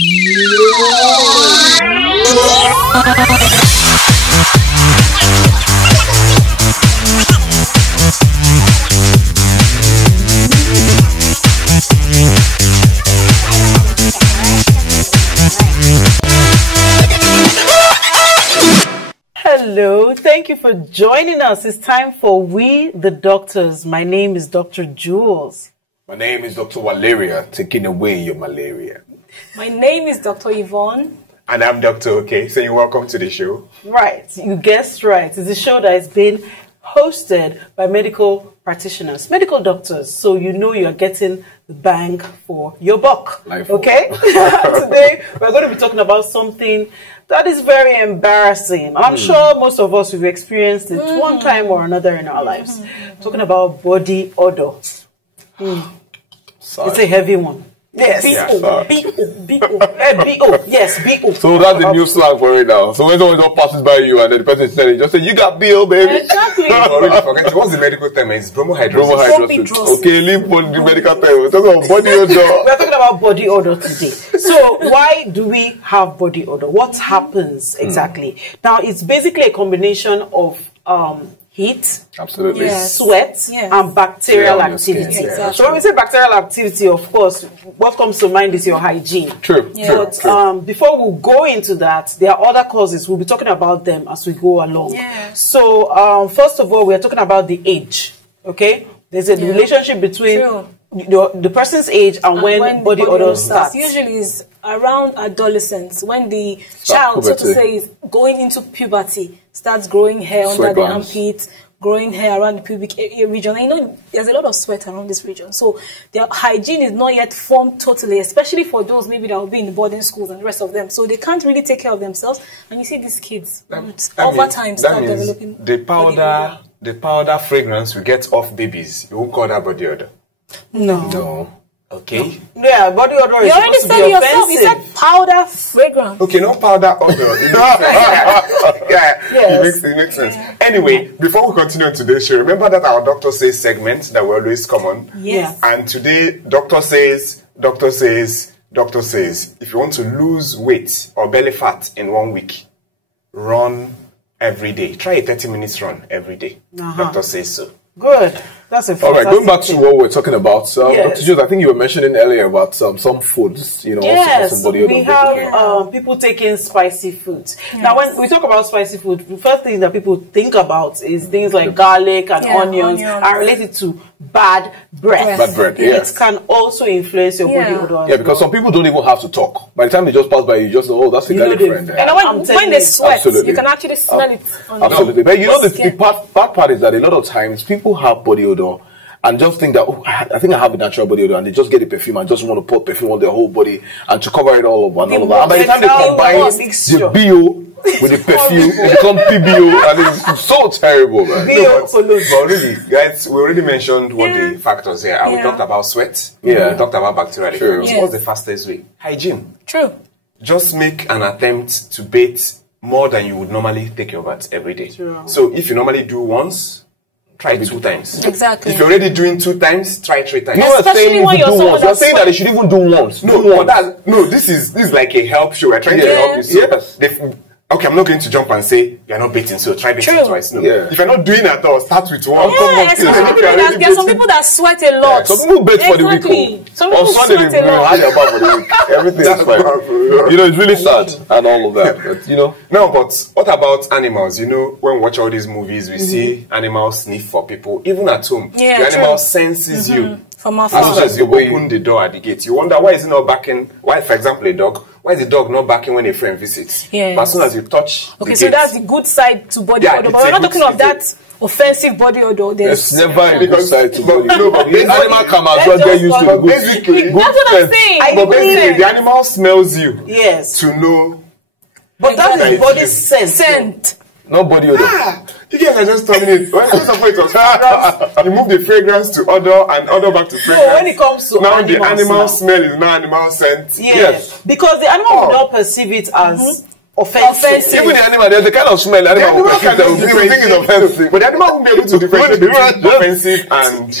Hello, thank you for joining us. It's time for We the Doctors. My name is Dr. Julz. My name is Dr. Walaria, taking away your malaria. My name is Dr. Yvonne. And I'm Dr. Okey, saying welcome to the show. Right, you guessed right. It's a show that is being hosted by medical practitioners, medical doctors, so you know you're getting the bang for your buck. Okay? Today, we're going to be talking about something that is very embarrassing. I'm sure most of us have experienced it one time or another in our lives. Talking about body odor. It's a heavy one. Yes. B-O. Yes, B-O. So that's the new slang for it now. So when someone just passes by you and then the person is telling you, just say, you got B.O., baby. Exactly. Already forget. What's the medical term? It's bromohydrosis. Okay, leave the medical term. We're talking about body odor. We're talking about body odor today. So why do we have body odor? What happens exactly? Now, it's basically a combination of heat, absolutely, sweat, and bacterial activity. Exactly. So when we say bacterial activity, of course, what comes to mind is your hygiene. True. But before we go into that, there are other causes. We'll be talking about them as we go along. So first of all, we are talking about the age. Okay, there's a relationship between the person's age and when body odor starts. Usually is around adolescence, when the child, so to say, is going into puberty, starts growing hair under the armpits, growing hair around the pubic region. And you know, there's a lot of sweat around this region. So their hygiene is not yet formed totally, especially for those maybe that will be in the boarding schools and the rest of them. So they can't really take care of themselves. And you see these kids, over time, start developing the powder fragrance we get off babies. You won't call that body odor. No. Okay. Yeah, body odor is already supposed to be offensive. You said powder fragrance. Okay, no powder odor. It makes sense. Anyway, before we continue on today's show, remember that our Doctor Says segment that we always come on. Yes. And today, Doctor says, if you want to lose weight or belly fat in 1 week, run every day. Try a 30 minutes run every day. Doctor says so. Good. That's a fantastic All right, going back to what we're talking about. So, Dr. Julz, I think you were mentioning earlier about some foods, you know, yes, we have people taking spicy foods. Yes. Now, when we talk about spicy food, the first thing that people think about is things like garlic and onions are related to bad breath. Bad breath, It can also influence your body odor. Yeah, because some people don't even have to talk. By the time they just pass by, you just know, oh, that's a garlic friend. And when they sweat, you can actually smell it. Absolutely. But you know, the bad part is that a lot of times people have body odor and just think that, oh, I think I have a natural body odor, and they just get the perfume and just want to pour perfume on their whole body and to cover it all over and all of that. And by the time they combine the BO with the perfume, it becomes PBO, and it's so terrible, man. But really, guys, we already mentioned what the factors here are. We talked about sweat. We talked about bacterial infections. What's the fastest way? Hygiene. True. Just make an attempt to bathe more than you would normally take your bath every day. So if you normally do once, try 2 times. Exactly. If you're already doing 2 times, try 3 times. No, especially when you're once. You're saying that they should even do once. No, this is like a help show. We're trying to help you. So okay, I'm not going to jump and say you're not bathing, so try bathing twice. No. If you're not doing at all, start with 1. There's some people that sweat a lot. Some people bathe for the week. Some people sweat a lot. For the week. Everything is fine. You know, it's really sad and all of that. But, you know. No, but what about animals? You know, when we watch all these movies, we see animals sniff for people. Even at home, the animal senses you. From afar. As soon as you open the door at the gate, you wonder why is it not barking? Why, for example, a dog? Why is the dog not barking when a friend visits? But as soon as you touch the so gate, that's the good side to body odor. But we're not talking of that offensive body odor. There's never a good side to body odor. But the animal can as well get used to the good. That's what I'm saying. But basically, the animal smells you to know. But that is body scent. Not body odor. You guys are just telling it. When first of all it was fragrance, you move the fragrance to odor and odor back to fragrance. So when it comes to now the animal smell is now animal scent. Yes. Because the animal will not perceive it as offensive. Even the animal, there's a kind of smell. The animal will think it's offensive. But the animal won't be able to differentiate between offensive and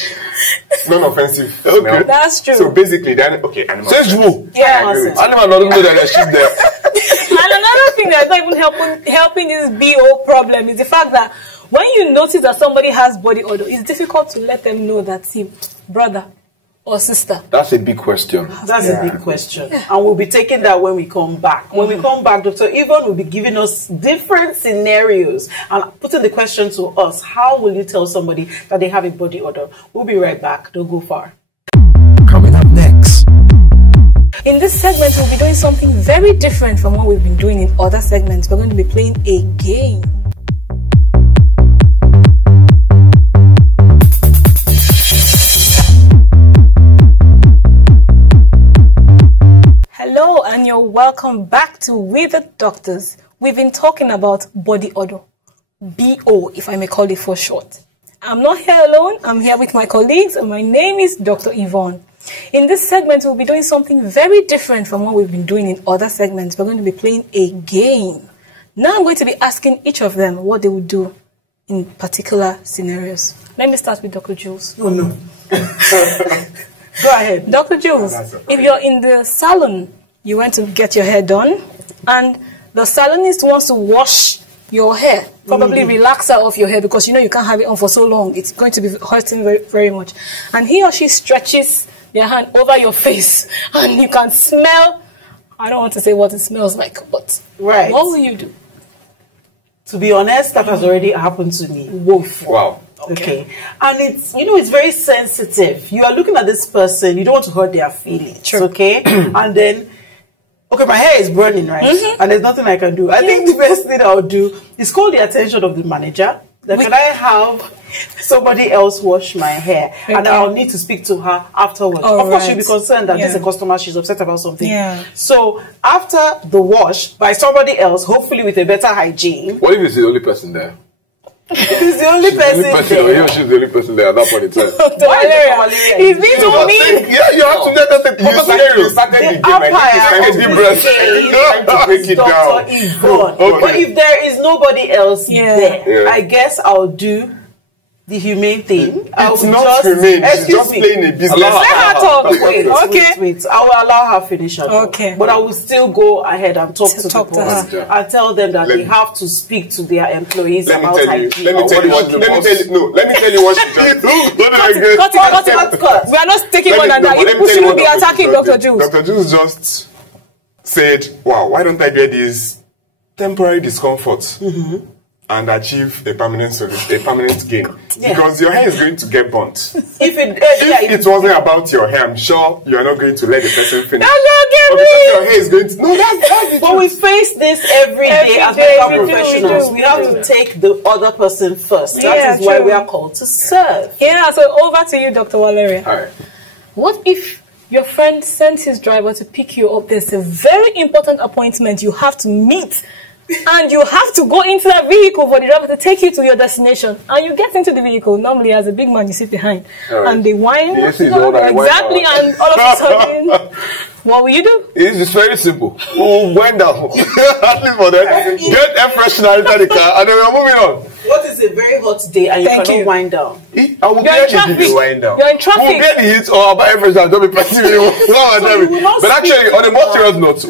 non-offensive. Okay. That's true. So basically, okay, animal. Says who? Yeah. Animal doesn't know that there's shit there. And another thing that's not even helping this BO problem is the fact that when you notice that somebody has body odor, it's difficult to let them know that, see, brother or sister. That's a big question. That's a big question. Yeah. And we'll be taking that when we come back. When we come back, Dr. Yvonne will be giving us different scenarios and putting the question to us. How will you tell somebody that they have a body odor? We'll be right back. Don't go far. Coming up next. In this segment, we'll be doing something very different from what we've been doing in other segments. We're going to be playing a game. Hello, and you're welcome back to With the Doctors. We've been talking about body odor, BO, if I may call it for short. I'm not here alone. I'm here with my colleagues, and my name is Dr. Yvonne. In this segment, we'll be doing something very different from what we've been doing in other segments. We're going to be playing a game. Now I'm going to be asking each of them what they would do in particular scenarios. Let me start with Dr. Julz. Oh, no. Go ahead. Dr. Julz, if you're in the salon, you went to get your hair done, and the salonist wants to wash your hair, probably relaxer off your hair because you know you can't have it on for so long. It's going to be hurting very, very much. And he or she stretches their hand over your face, and you can smell, I don't want to say what it smells like, but what will you do? To be honest, that has already happened to me. Woof. Wow. Okay. And it's, you know, it's very sensitive. You are looking at this person, you don't want to hurt their feelings. True. Okay? And then, okay, my hair is burning, right? And there's nothing I can do. I think the best thing I'll do is call the attention of the manager. That can I have somebody else wash my hair? Okay. And I'll need to speak to her afterwards. Of course, she'll be concerned that this is a customer, she's upset about something. Yeah. So after the wash by somebody else, hopefully with a better hygiene. What if it's the only person there? He's the only person there. He or she's the only person there at that point in time. Walaria. He's being so mean. Yeah, you have to let us take proper scenario. Dr. Yvonne. But if there is nobody else there, I guess I'll do the humane thing. It's not humane. She's just playing a business. Let her talk. Wait. I will allow her finish her talk. Okay. But I will still go ahead and talk to the boss and tell them that they have to speak to their employees about hygiene. Let me tell you what she just Cut. We are not taking one another. You shouldn't be attacking Dr. Julz. Dr. Julz just said, wow, why don't I get this temporary discomfort and achieve a permanent gain? Because your hair is going to get burnt. If it wasn't about your hair, I'm sure you are not going to let the person finish. Your hair is going to... No, that's But we face this every day as medical professionals. We have to take the other person first. That is why we are called to serve. Yeah, so over to you, Dr. Walaria. All right. What if your friend sends his driver to pick you up? There's a very important appointment you have to meet. And you have to go into that vehicle for the driver to take you to your destination. And you get into the vehicle. Normally, as a big man, you sit behind. And they whine. Exactly. And all of a sudden, what will you do? It's very simple. We'll wind down. At least for that. Get air freshener into the car. And then we're moving on. What is a very hot day and you cannot wind down? I will get the heat. Wind down. You're in traffic. We'll get the heat or I'll buy air freshener. Don't be pressing me. But actually, on a more serious note,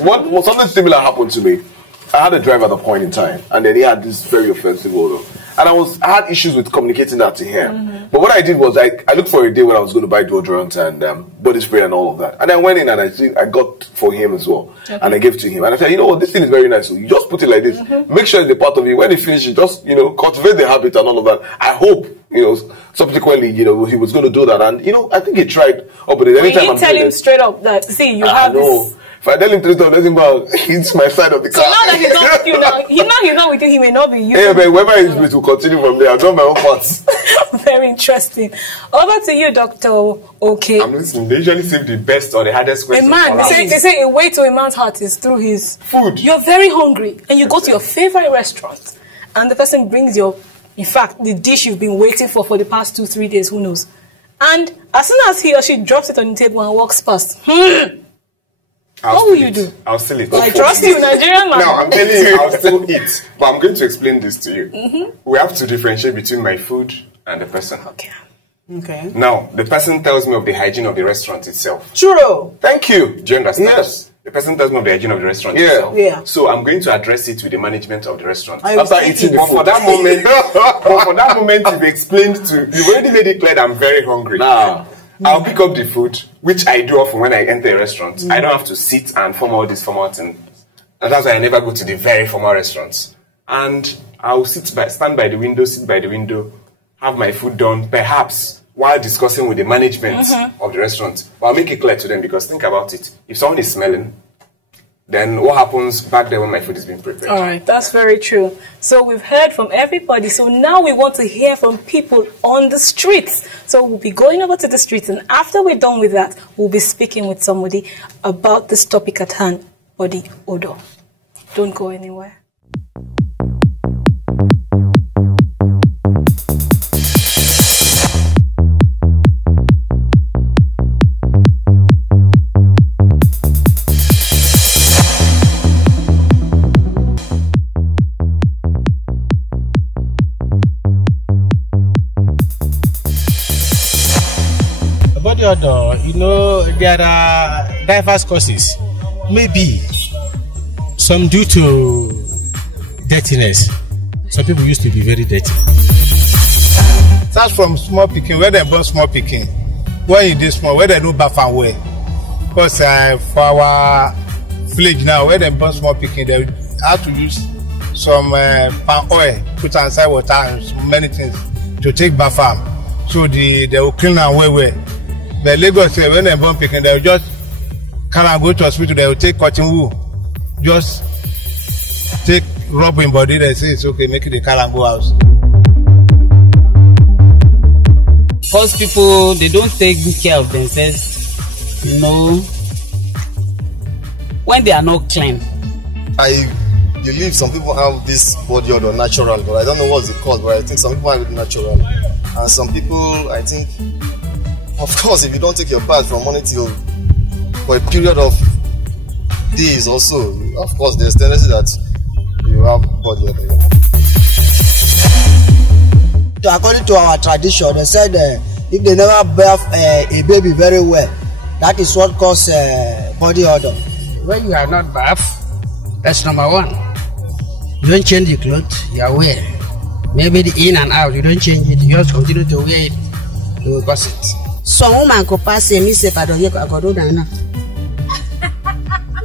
something similar happened to me. I had a driver at a point in time, and then he had this very offensive odor. And I had issues with communicating that to him. But what I did was I looked for a day when I was going to buy deodorant and body spray and all of that. And I went in and I got for him as well. And I gave it to him. And I said, you know what, this thing is very nice. So you just put it like this. Make sure it's a part of you. When you finish, you just, cultivate the habit and all of that. I hope, subsequently, he was going to do that. And, I think he tried. But anytime you tell him straight up that, see, you have this. If I tell him to let him go, he's my side of the car. So now that he's not with you now, he's not with you, he may not be you. Yeah, but whoever he's with will continue from there. I've done my own parts. Very interesting. Over to you, Dr. Okey. I'm listening. They usually save the best or the hardest question. A man, they say a way to a man's heart is through his food. You're very hungry and you go to your favorite restaurant and the person brings in fact, the dish you've been waiting for the past 2-3 days, who knows. And as soon as he or she drops it on the table and walks past, What will you do? I'll still eat. I trust you, Nigerian man. No, I'm telling you, I'll still eat. But I'm going to explain this to you. We have to differentiate between my food and the person. Okay. Now, the person tells me of the hygiene of the restaurant itself. True. Thank you. Do you understand? Yes. The person tells me of the hygiene of the restaurant itself. Yeah. So I'm going to address it with the management of the restaurant. After eating the food. For that moment, you've explained you've already made it clear that I'm very hungry. Nah. I'll pick up the food, which I do often when I enter a restaurant. I don't have to sit and form all these formal things. And that's why I never go to the very formal restaurants. And I'll stand by the window, sit by the window, have my food done, perhaps while discussing with the management of the restaurant. But I'll make it clear to them, because think about it. If someone is smelling, then what happens back there when my food is being prepared? All right, that's very true. So we've heard from everybody. So now we want to hear from people on the streets. So we'll be going over to the streets, and after we're done with that, we'll be speaking with somebody about this topic at hand, body odor. Don't go anywhere. Odor, you know, there are diverse causes. Maybe some due to dirtiness. Some people used to be very dirty. Starts from small picking, where they born small picking. When you do small, where they do bath and wear. Because for our village now, where they born small picking, they have to use some palm oil, put inside water and many things to take bath farm. So they will clean and wear. But Lagos, when they're born picking, they will just come and go to hospital, they will take cotton wool, just take rub in body, they say it's okay, make it the car and go house. Because people, they don't take good care of themselves, you know, when they are not clean. I believe some people have this body odor natural, but I don't know what's it called, but I think some people have it natural. And some people, I think, of course, if you don't take your bath from morning till for a period of days or so, of course, there's tendency that you have body odor. According to our tradition, they said if they never bath a baby very well, that is what causes body odor. When you are not bath, that's number one. You don't change the clothes you are wearing. Maybe the in and out, you don't change it, you just continue to wear it, you will cause it. Some woman could pass a mistake, I don't do that.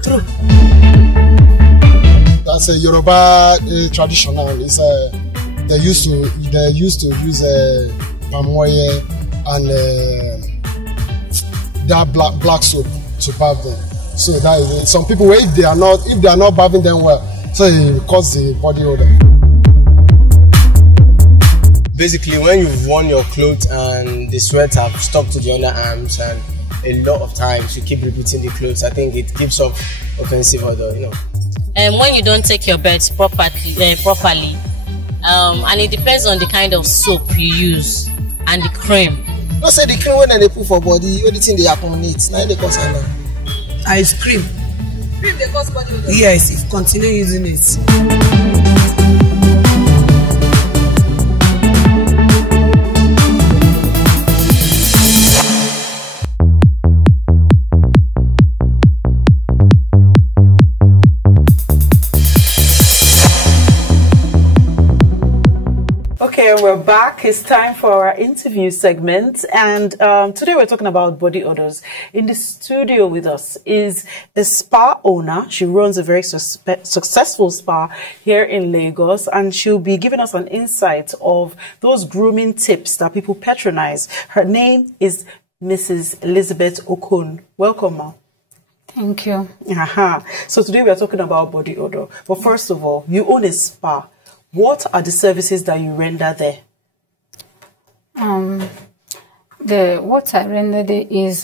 True. That's a Yoruba tradition now. It's they used to use palm oil and that black soap to bath them. So that is, some people, if they are not bathing them well, so it causes the body odor. Basically, when you've worn your clothes and the sweat have stuck to the underarms, and a lot of times you keep repeating the clothes, I think it gives off offensive odor, you know. And when you don't take your baths properly, and it depends on the kind of soap you use and the cream. Don't say the cream when they put for body, only thing they accommodate. Now they cause ice cream. Cream they cause body odor? Yes, if you continue using it. Okay, we're back. It's time for our interview segment, and today we're talking about body odors. In the studio with us is a spa owner. She runs a very successful spa here in Lagos, and she'll be giving us an insight of those grooming tips that people patronize. Her name is Mrs. Elizabeth Okon. Welcome, ma. Thank you. So today we are talking about body odor. But first of all, you own a spa. What are the services that you render there? What I render there is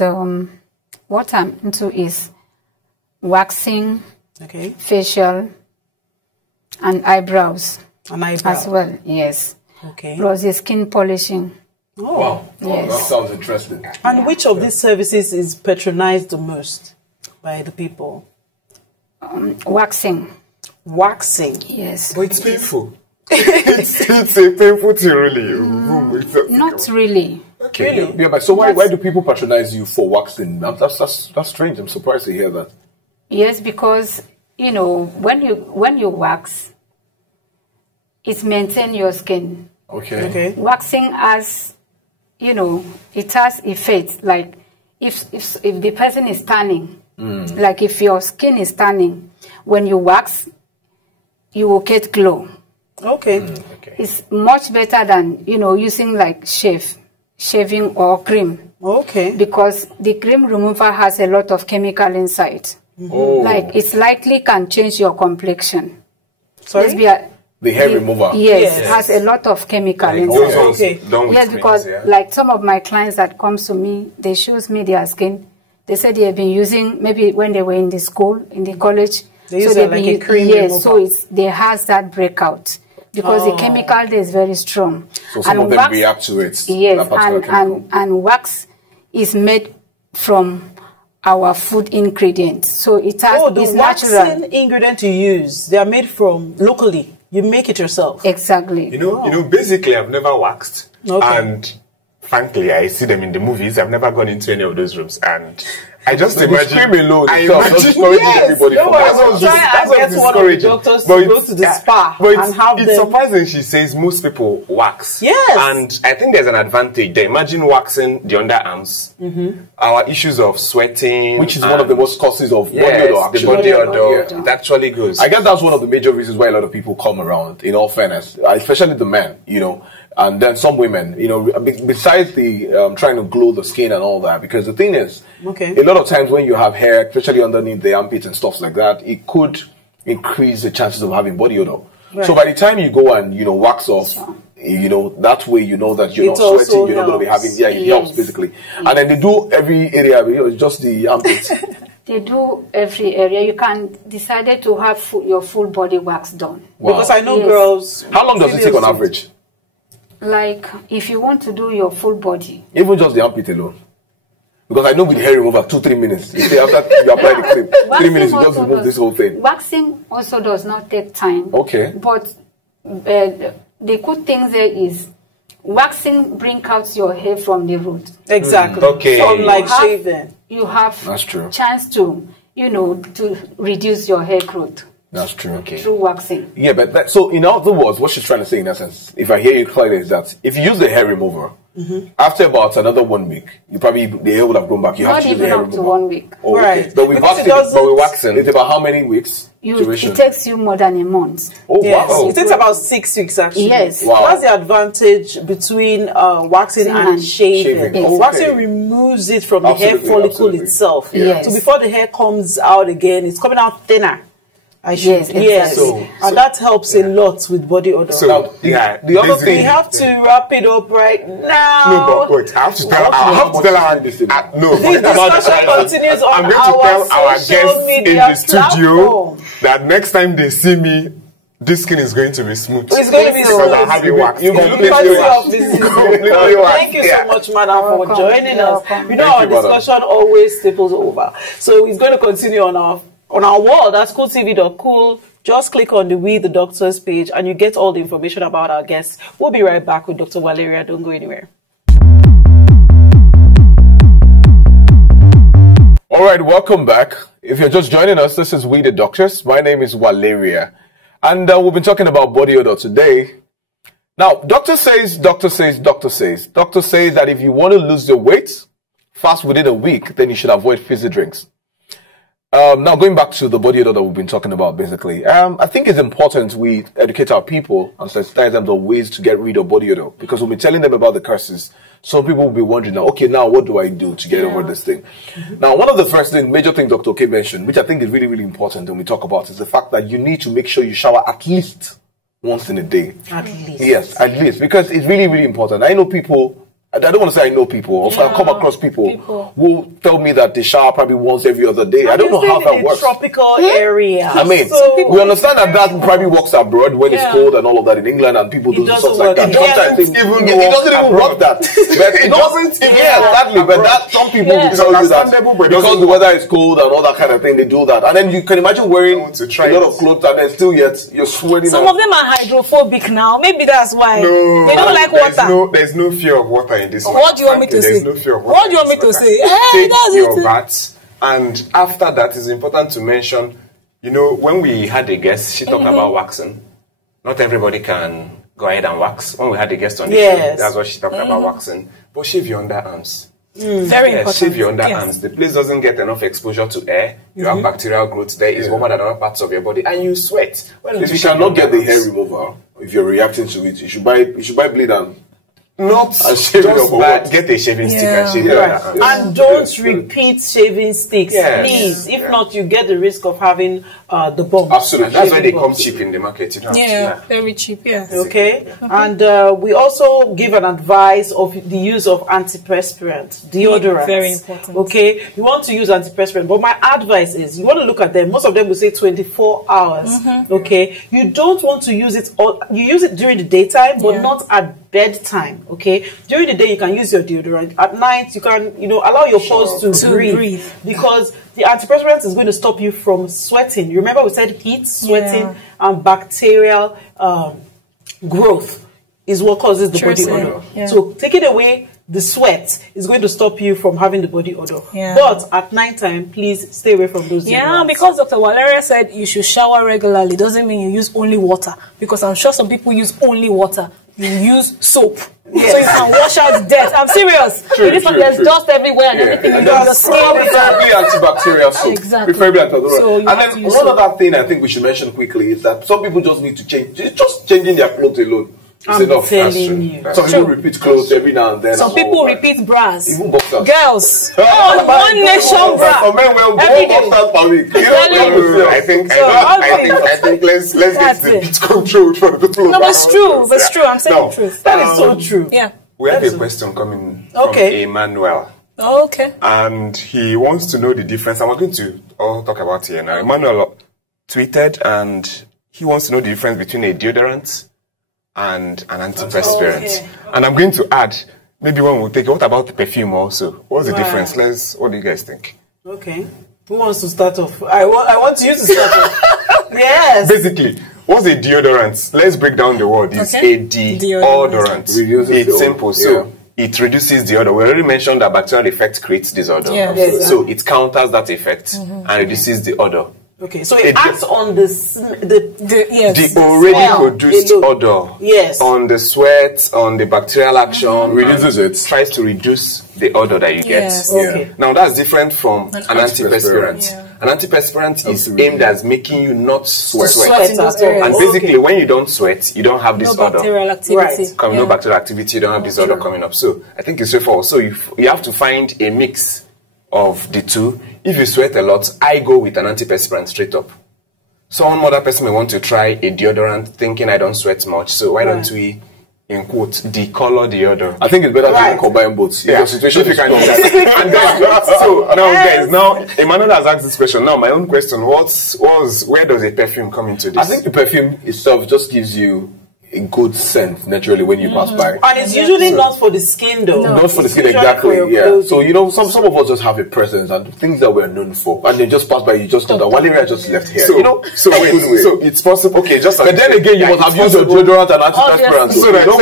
what I'm into is waxing, facial, and eyebrows. And eyebrows as well. Yes. Okay. Plus the skin polishing. Oh, wow. Yes. That sounds interesting. And which of these services is patronized the most? by the people? Waxing. Waxing? Yes. But it's painful. it's a painful thing, really. Not really. Okay. Really? Yeah, but so why do people patronize you for waxing? That's strange. I'm surprised to hear that. Yes, because you know when you wax, it maintains your skin. Okay. Waxing has, you know, it has effects. Like if the person is tanning, like if your skin is tanning, when you wax, you will get glow. Okay. It's much better than, you know, using like shaving or cream. Okay. Because the cream remover has a lot of chemical inside. Like it's likely can change your complexion. Sorry? The hair remover. Yes, it has a lot of chemical inside. Yes, because like some of my clients that comes to me, they shows me their skin. They said they have been using, maybe when they were in the school, in the college. They use like a cream remover. So they has that breakout. Because the chemical there is very strong. So some of them react to it. Yes, and wax is made from our food ingredients. So it has the it's waxing natural. ingredient you use, they are made from locally. You make it yourself. Exactly. You know, basically I've never waxed. And frankly, I see them in the movies. I've never gone into any of those rooms, and I just imagine. Alone. I imagine everybody from that's one of the doctors to go to the spa and have it's surprising. She says most people wax. Yes. And I think there's an advantage there. Imagine waxing the underarms. Our issues of sweating, which is one of the most causes of body odor. Actually, the body odor. It actually goes. I guess that's one of the major reasons why a lot of people come around. In all fairness, especially the men, you know. And then some women, you know, besides the trying to glow the skin and all that, because the thing is, a lot of times when you have hair, especially underneath the armpits and stuff like that, it could increase the chances of having body odor. Right. So by the time you go and, you know, wax off, you know, that way you know that you're not sweating, you're not going to be having, it helps basically. And then they do every area, just the armpits. They do every area. You can decide to have your full body wax done. Wow. Because I know girls. How long does it take on average? Like, if you want to do your full body. Even just the armpit alone. Because I know with hair remover, 2-3 minutes. You say after you apply the cream, 3 minutes, you just remove this whole thing. Waxing also does not take time. Okay. But the good thing there is, waxing brings out your hair from the root. Exactly. Okay. So like shaving. You have That's true. chance to, you know, to reduce your hair growth. That's true. Okay. Through waxing. Yeah, but so in other words, what she's trying to say in essence, if I hear you clearly, is that if you use the hair remover, after about another 1 week, the hair will have grown back. You have to use the hair remover. Not even up to 1 week. Oh, okay. Right. But we're waxing. It's about how many weeks? It takes you more than a month. Oh, yes. wow. It takes about 6 weeks actually. Yes. Wow. That's the advantage between waxing and shaving. Okay. Waxing removes it from the hair follicle itself. Yes. So before the hair comes out again, it's coming out thinner. Yes, exactly. And that helps a lot with body odor. So, the other thing, we have to wrap it up right now. No, but wait, I have to tell her the discussion continues on I'm going to tell our guests in the studio that next time they see me, this skin is going to be smooth. It's going to be smooth. Because I have it waxed. Thank you so much, madam, for joining us. You know, our discussion always staples over. So it's going to continue on our wall. That's cooltv.cool. Just click on the We the Doctors page and you get all the information about our guests. We'll be right back with Dr. Walaria. Don't go anywhere. All right, welcome back. If you're just joining us, this is We the Doctors. My name is Walaria. And we've been talking about body odor today. Now, doctor says that if you want to lose your weight fast within a week, then you should avoid fizzy drinks. Now, going back to the body odor that we've been talking about, basically, I think it's important we educate our people and sensitize them on ways to get rid of body odor, because we'll be telling them about the curses. Some people will be wondering, now, okay, now what do I do to get over this thing? Now, one of the major things Dr. Okey mentioned, which I think is really, really important when we talk about, is the fact that you need to make sure you shower at least once in a day. At least. Yes, at least, because it's really, really important. I know people I don't want to say I know people. I've come across people who tell me that they shower probably once every other day. I don't know how that works. Tropical area. I mean, we understand that probably works abroad when it's cold and all of that in England, and people do stuff like that. Sometimes it doesn't even work that. But it doesn't. Yeah, exactly. But that some people will tell you that because the weather is cold and all that kind of thing, they do that. And then you can imagine wearing a lot of clothes and then still yet you're sweating. Some of them are hydrophobic now. Maybe that's why they don't like water. There's no fear of water in this one. What do you want me to say? No fear of what do you want me to say? Take your baths, and after that, it's important to mention, when we had a guest, she talked about waxing. Not everybody can go ahead and wax. When we had a guest on the show, that's what she talked about, waxing. But shave your underarms. Very important. Shave your underarms. The place doesn't get enough exposure to air. You have bacterial growth there. It's warmer than other parts of your body, and you sweat. If you cannot get the hair remover, if you're reacting to it, you should buy bleed and not just get a shaving stick and shave it. And don't repeat shaving sticks, please. If not, you get the risk of having the bump. Absolutely. That's why they come cheap in the market. Very cheap, yes. Okay. And we also give an advice of the use of antiperspirant, deodorant. Very important. Okay. You want to use antiperspirant, but my advice is you want to look at them. Most of them will say 24 hours. Okay. You don't want to use it you use it during the daytime, but not at bedtime. Okay, during the day you can use your deodorant. At night you can, allow your pores to breathe, because the antiperspirant is going to stop you from sweating. You remember we said heat, sweating, and bacterial growth is what causes the body odor. So taking away the sweat is going to stop you from having the body odor. But at nighttime, please stay away from those deodorants. Because Dr. Walaria said you should shower regularly doesn't mean you use only water, because I'm sure some people use only water. You use soap. So you can wash out dirt. I'm serious. There's dust everywhere and everything. And the skin. Preferably antibacterial soap. Exactly. Preferably antibacterial. And then one other thing I think we should mention quickly is that some people just need to change. Just changing their clothes alone. I'm telling you. Some people repeat clothes every now and then. Some people repeat bras. Even boxers. Girls. One nation bra. Every day. I think let's get the bit controlled for the people. No, but it's true. It's true. I'm saying the truth. That is so true. Yeah. We have a question coming from Emmanuel. Okay. And he wants to know the difference. And we're going to all talk about it here now. Emmanuel tweeted and he wants to know the difference between a deodorant and an antiperspirant. And I'm going to add, maybe when we'll take it, what about the perfume also? What's the difference? What do you guys think? Okay. Who wants to start off? I want you to start off. Yes. Basically, what's a deodorant? Let's break down the word. It's a deodorant. It's simple. So it reduces the odor. We already mentioned that bacterial effect creates disorder. So it counters that effect and reduces the odor. Okay, so it acts on the already produced odor. Yes. On the sweat, on the bacterial action. Reduces it. Tries to reduce the odor that you get. Okay. Now that's different from an antiperspirant. An antiperspirant is aimed at making you not sweat. And basically, when you don't sweat, you don't have this odor. Bacterial activity. No bacterial activity, you don't have this odor coming up. So I think it's straightforward. So you have to find a mix of the two. If you sweat a lot, I go with an antiperspirant straight up. Some other person may want to try a deodorant thinking I don't sweat much. So why don't we, in quote, decolor the odor? I think it's better to combine both. Yeah, situation if you can do that. And then, so now guys, Emmanuel has asked this question. Now my own question where does a perfume come into this? I think the perfume itself just gives you a good scent naturally when you pass by. And it's usually not for the skin though. Not for the skin, exactly. So some of us just have a presence and things that we're known for, and they just pass by. You just know that Walaria just left here. So so it's possible. Okay, just but then again, you must have used your deodorant and antiperspirant. So that you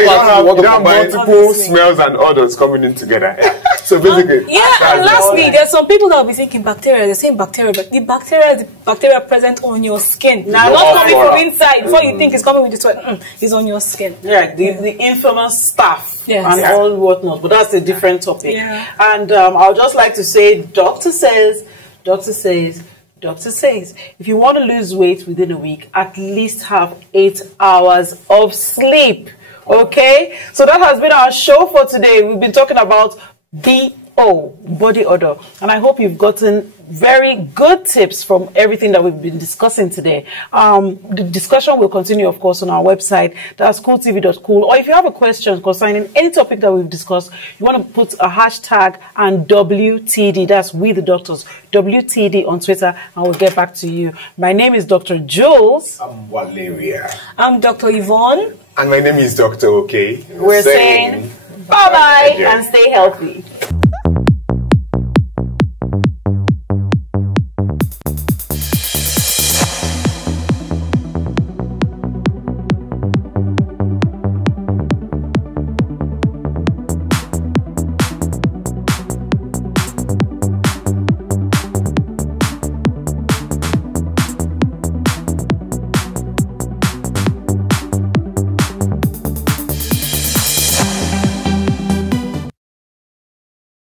don't have multiple smells and odors coming in together. So basically, and lastly, there's some people that will be thinking bacteria. They're saying bacteria, but the bacteria present on your skin. Now, not coming from inside. Before you think it's coming with the sweat, it's on your skin. The infamous staph and all whatnot, but that's a different topic. And I'll just like to say, doctor says, if you want to lose weight within a week, at least have 8 hours of sleep. Okay, so that has been our show for today. We've been talking about the body odor. And I hope you've gotten very good tips from everything that we've been discussing today. The discussion will continue, of course, on our website. That's cooltv.cool. Or if you have a question concerning any topic that we've discussed, you want to put a hashtag and WTD. That's We the Doctors. WTD on Twitter, and we'll get back to you. My name is Dr. Julz. I'm Walaria. I'm Dr. Yvonne. And my name is Dr. Okey. We're saying bye-bye and stay healthy.